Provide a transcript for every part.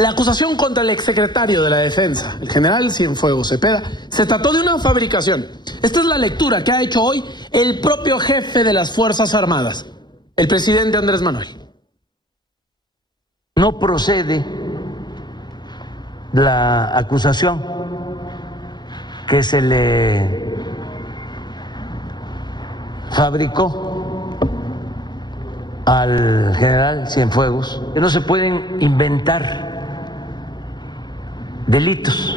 La acusación contra el exsecretario de la Defensa, el general Cienfuegos Cepeda, se trató de una fabricación. Esta es la lectura que ha hecho hoy el propio jefe de las Fuerzas Armadas, el presidente Andrés Manuel. No procede la acusación que se le fabricó al general Cienfuegos, que no se pueden inventar delitos.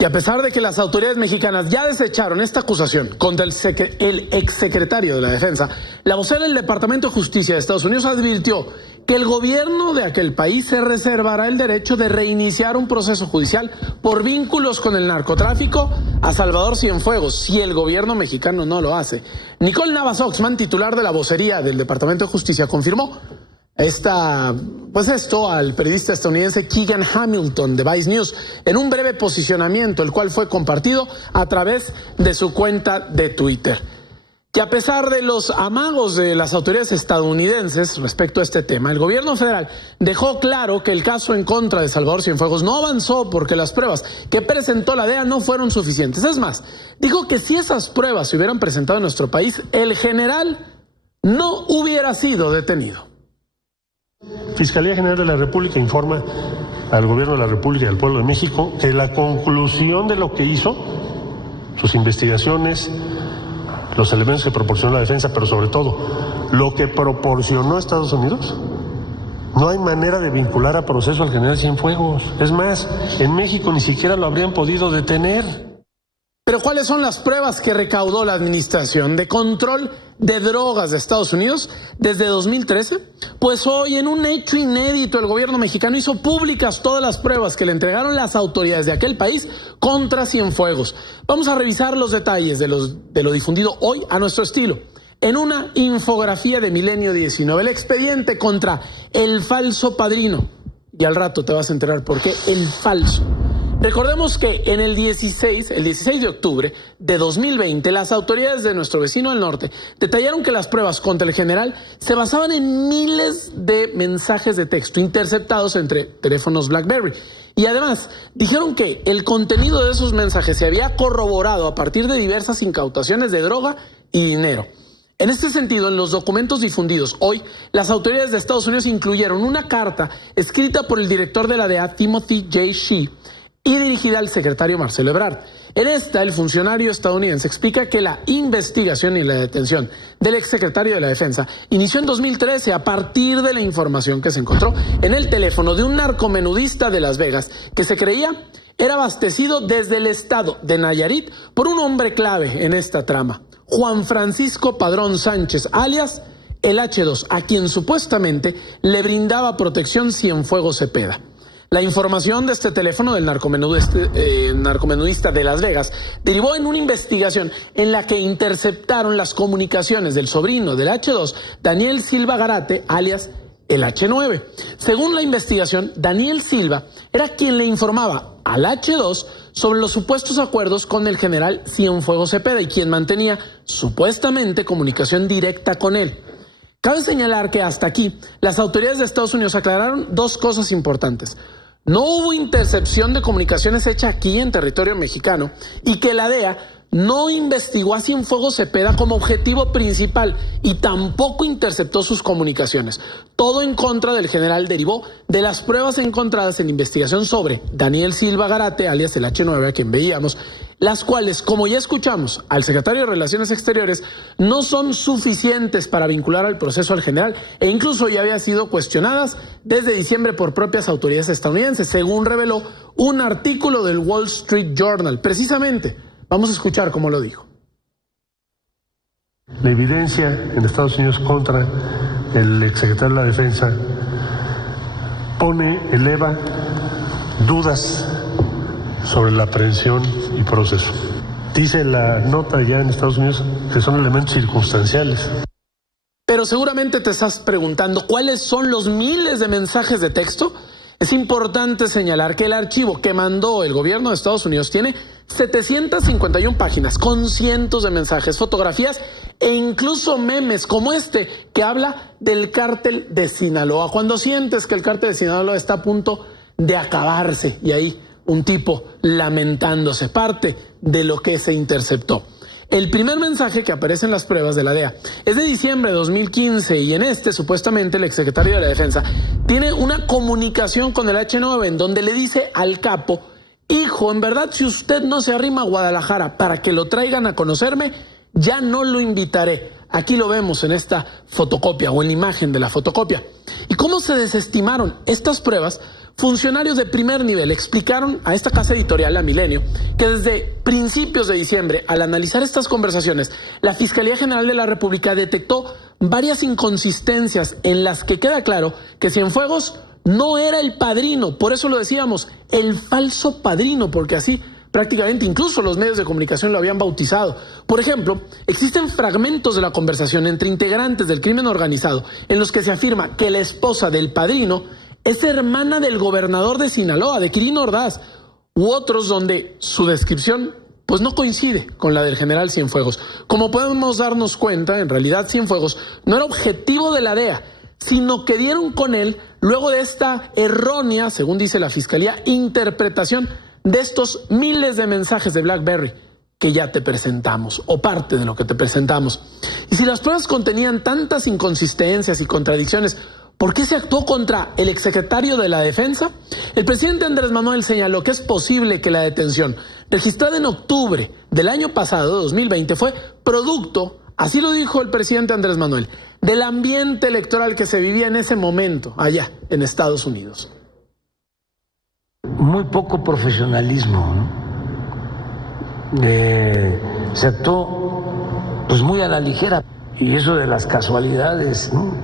Y a pesar de que las autoridades mexicanas ya desecharon esta acusación contra el exsecretario de la Defensa, la vocera del Departamento de Justicia de Estados Unidos advirtió que el gobierno de aquel país se reservará el derecho de reiniciar un proceso judicial por vínculos con el narcotráfico a Salvador Cienfuegos si el gobierno mexicano no lo hace. Nicole Navas Oxman, titular de la vocería del Departamento de Justicia, confirmó esto al periodista estadounidense Keegan Hamilton de Vice News en un breve posicionamiento, el cual fue compartido a través de su cuenta de Twitter. Que a pesar de los amagos de las autoridades estadounidenses respecto a este tema, el gobierno federal dejó claro que el caso en contra de Salvador Cienfuegos no avanzó porque las pruebas que presentó la DEA no fueron suficientes. Es más, dijo que si esas pruebas se hubieran presentado en nuestro país, el general no hubiera sido detenido. Fiscalía General de la República informa al Gobierno de la República y al pueblo de México que la conclusión de lo que hizo, sus investigaciones, los elementos que proporcionó la defensa, pero sobre todo lo que proporcionó Estados Unidos, no hay manera de vincular a proceso al general Cienfuegos. Es más, en México ni siquiera lo habrían podido detener. Pero ¿cuáles son las pruebas que recaudó la Administración de Control de Drogas de Estados Unidos desde 2013? Pues hoy, en un hecho inédito, el gobierno mexicano hizo públicas todas las pruebas que le entregaron las autoridades de aquel país contra Cienfuegos. Vamos a revisar los detalles de lo difundido hoy a nuestro estilo. En una infografía de Milenio 19, el expediente contra el falso padrino. Y al rato te vas a enterar por qué el falso. Recordemos que en el 16 de octubre de 2020, las autoridades de nuestro vecino del norte detallaron que las pruebas contra el general se basaban en miles de mensajes de texto interceptados entre teléfonos BlackBerry. Y además, dijeron que el contenido de esos mensajes se había corroborado a partir de diversas incautaciones de droga y dinero. En este sentido, en los documentos difundidos hoy, las autoridades de Estados Unidos incluyeron una carta escrita por el director de la DEA, Timothy J. Shea, y dirigida al secretario Marcelo Ebrard. En esta, el funcionario estadounidense explica que la investigación y la detención del exsecretario de la Defensa inició en 2013 a partir de la información que se encontró en el teléfono de un narcomenudista de Las Vegas que se creía era abastecido desde el estado de Nayarit por un hombre clave en esta trama, Juan Francisco Padrón Sánchez, alias el H2, a quien supuestamente le brindaba protección Cienfuegos Cepeda. La información de este teléfono del narcomenudista de Las Vegas derivó en una investigación en la que interceptaron las comunicaciones del sobrino del H2, Daniel Silva Garate, alias el H9. Según la investigación, Daniel Silva era quien le informaba al H2 sobre los supuestos acuerdos con el general Cienfuegos Cepeda y quien mantenía supuestamente comunicación directa con él. Cabe señalar que hasta aquí las autoridades de Estados Unidos aclararon dos cosas importantes. No hubo intercepción de comunicaciones hecha aquí en territorio mexicano y que la DEA no investigó a Cienfuegos Cepeda como objetivo principal y tampoco interceptó sus comunicaciones. Todo en contra del general derivó de las pruebas encontradas en investigación sobre Daniel Silva Garate, alias el H9, a quien veíamos, las cuales, como ya escuchamos al secretario de Relaciones Exteriores, no son suficientes para vincular al proceso al general e incluso ya habían sido cuestionadas desde diciembre por propias autoridades estadounidenses, según reveló un artículo del Wall Street Journal. Precisamente, vamos a escuchar cómo lo dijo. La evidencia en Estados Unidos contra el exsecretario de la Defensa eleva dudas sobre la aprehensión y proceso. Dice la nota ya en Estados Unidos que son elementos circunstanciales. Pero seguramente te estás preguntando cuáles son los miles de mensajes de texto. Es importante señalar que el archivo que mandó el gobierno de Estados Unidos tiene 751 páginas con cientos de mensajes, fotografías e incluso memes como este que habla del cártel de Sinaloa. Cuando sientes que el cártel de Sinaloa está a punto de acabarse. Y ahí un tipo lamentándose, parte de lo que se interceptó. El primer mensaje que aparece en las pruebas de la DEA es de diciembre de 2015 y en este, supuestamente, el exsecretario de la Defensa tiene una comunicación con el H9 en donde le dice al capo: hijo, en verdad, si usted no se arrima a Guadalajara para que lo traigan a conocerme, ya no lo invitaré. Aquí lo vemos en esta fotocopia o en la imagen de la fotocopia. ¿Y cómo se desestimaron estas pruebas? Funcionarios de primer nivel explicaron a esta casa editorial, a Milenio, que desde principios de diciembre, al analizar estas conversaciones, la Fiscalía General de la República detectó varias inconsistencias en las que queda claro que Cienfuegos no era el padrino. Por eso lo decíamos, el falso padrino, porque así prácticamente incluso los medios de comunicación lo habían bautizado. Por ejemplo, existen fragmentos de la conversación entre integrantes del crimen organizado en los que se afirma que la esposa del padrino es hermana del gobernador de Sinaloa, de Quirino Ordaz, u otros donde su descripción pues no coincide con la del general Cienfuegos. Como podemos darnos cuenta, en realidad Cienfuegos no era objetivo de la DEA, sino que dieron con él luego de esta errónea, según dice la Fiscalía, interpretación de estos miles de mensajes de BlackBerry que ya te presentamos, o parte de lo que te presentamos. Y si las pruebas contenían tantas inconsistencias y contradicciones, ¿por qué se actuó contra el exsecretario de la Defensa? El presidente Andrés Manuel señaló que es posible que la detención registrada en octubre del año pasado, 2020, fue producto, así lo dijo el presidente Andrés Manuel, del ambiente electoral que se vivía en ese momento allá en Estados Unidos. Muy poco profesionalismo, ¿no? Se actuó pues muy a la ligera. Y eso de las casualidades, ¿no?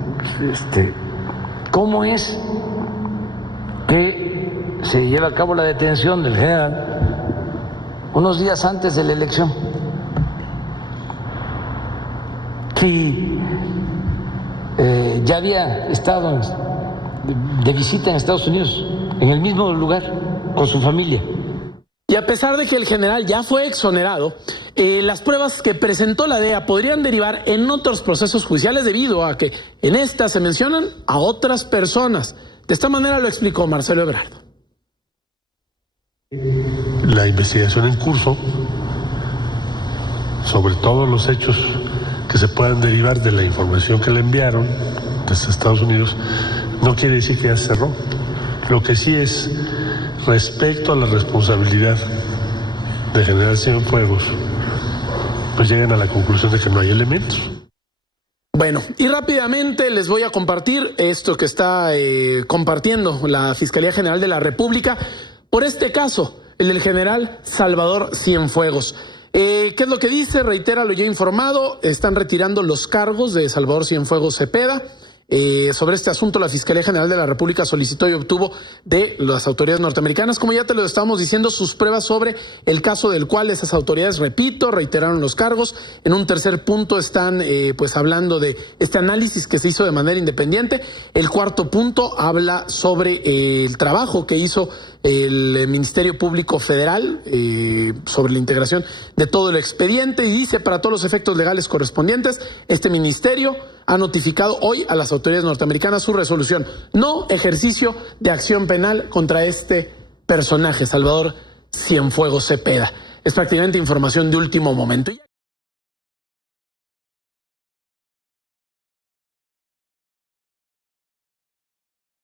¿Cómo es que se lleva a cabo la detención del general unos días antes de la elección? Si ya había estado de visita en Estados Unidos, en el mismo lugar, con su familia. Y a pesar de que el general ya fue exonerado, las pruebas que presentó la DEA podrían derivar en otros procesos judiciales debido a que en esta se mencionan a otras personas. De esta manera lo explicó Marcelo Ebrard. La investigación en curso sobre todos los hechos que se puedan derivar de la información que le enviaron desde Estados Unidos no quiere decir que ya se cerró. Lo que sí es, respecto a la responsabilidad de general Cienfuegos, pues llegan a la conclusión de que no hay elementos. Bueno, y rápidamente les voy a compartir esto que está compartiendo la Fiscalía General de la República por este caso, el del general Salvador Cienfuegos. ¿Qué es lo que dice? Reitera lo ya informado, están retirando los cargos de Salvador Cienfuegos Cepeda. Sobre este asunto, la Fiscalía General de la República solicitó y obtuvo de las autoridades norteamericanas, como ya te lo estábamos diciendo, sus pruebas sobre el caso del cual esas autoridades, repito, reiteraron los cargos. En un tercer punto están pues hablando de este análisis que se hizo de manera independiente. El cuarto punto habla sobre el trabajo que hizo el Ministerio Público Federal sobre la integración de todo el expediente, y dice: para todos los efectos legales correspondientes, este ministerio ha notificado hoy a las autoridades norteamericanas su resolución. No ejercicio de acción penal contra este personaje, Salvador Cienfuegos Cepeda. Es prácticamente información de último momento.